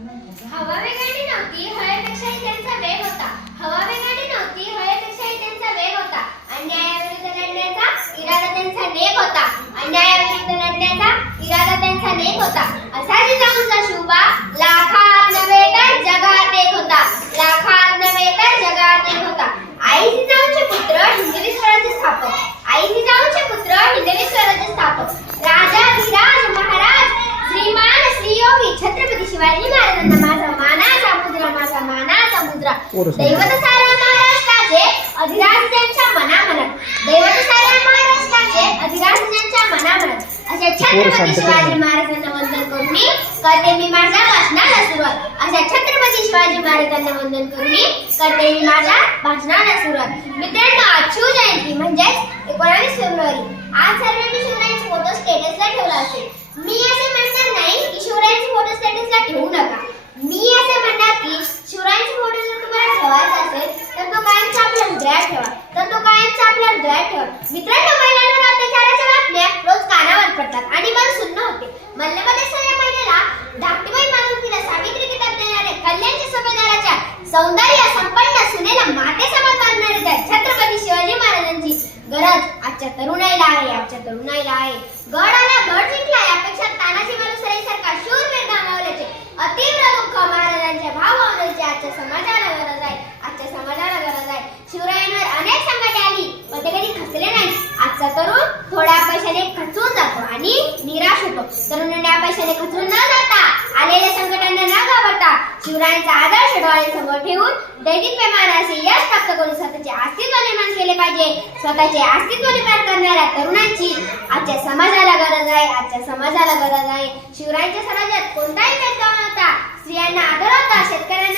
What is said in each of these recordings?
हवा वेगाने नव्हती हवेपेक्षाही त्यांचा वेग होता. हवा वेगाने नव्हती हवेपेक्षाही त्यांचा वेग होता. अन्यायाविरुद्ध लढण्याचा इरादा त्यांचा नेक होता. अन्यायाविरुद्ध लढण्याचा इरादा त्यांचा नेक होता. दैवत साऱ्या महाराष्ट्राचे अधिराज त्यांच्या मनामनात. दैवत साऱ्या महाराष्ट्राचे अधिराज त्यांच्या मनामनात. अशा छत्रपती शिवाजी महाराजांना वंदन करून मी करते मी माझ्या भाषणाला सुरुवात. अशा छत्रपती शिवाजी महाराजांना वंदन करून मी करते मी माझ्या भाषणाला सुरुवात. मित्रांनो आज शिवजयंती म्हणजेच एकोणावीस फेब्रुवारी. आज सर्वांनी शिवरायांचे फोटो स्टेटसला ठेवला असेल. मी असे म्हणणार नाही की शिवरायांचे फोटो स्टेटसला ठेवू नका. मी असे मित्रांनो महिलांवर अत्याचाराच्या बातम्या रोज कानावर पडतात आणि मन सुन्न होते. मल्लमध्ये या महिलेला धाकटीबाई मानून तिला सावित्री किताब देणारे कल्याणच्या सुभेदाराच्या सौंदर्य संपन्न सुनेला माते समान मानणारे त्या छत्रपती शिवाजी महाराजांची गरज आजच्या तरुणाईला आहे आजच्या तरुणाईला आहे. गड आला गड जिंकला यापेक्षा तानाजी मालुसरेसारखा सरकार गमावल्याचे अतीव्र दुःख महाराजांच्या भावभावनेची आजच्या समाजाला गरज आहे आजच्या समाजाला गरज आहे शिवरायांवर अनेक संकटे आली पण ते कधी खचले नाही आजचा तरुण थोड्या पैशाने खचून जातो आणि निराश होतो. तरुणाने या पैशाने खचून न जाता आलेल्या संकटांना न घाबरता शिवरायांचा आदर्श डोळ्यांसमोर ठेवून दैनिक असे यश प्राप्त करून स्वतःचे अस्तित्व निर्माण केले पाहिजे. स्वतःचे अस्तित्व निर्माण करणाऱ्या तरुणांची आजच्या समाजाला गरज आहे. आजच्या समाजाला गरज आहे. शिवरायांच्या समाजात कोणताही भेदभाव नव्हता. स्त्रियांना आदर होता. शेतकऱ्यांना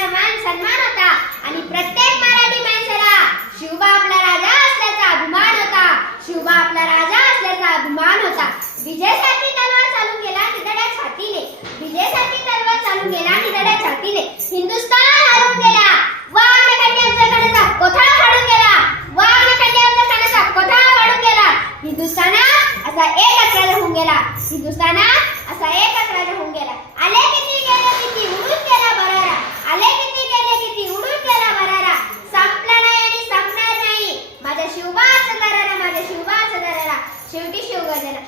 हिंदुस्थानात असा एक अकराला होऊन गेला. हिंदुस्थानात असा एक अकराला होऊन गेला. आले किती गेले किती? उडून गेला बरारा. आले किती गेले किती? उडून गेला बरारा. संपला नाही आणि संपणार नाही. माझ्या शिवबाचा दरारा माझ्या शिवबाचा दरारा. शेवटी शिवगर्जना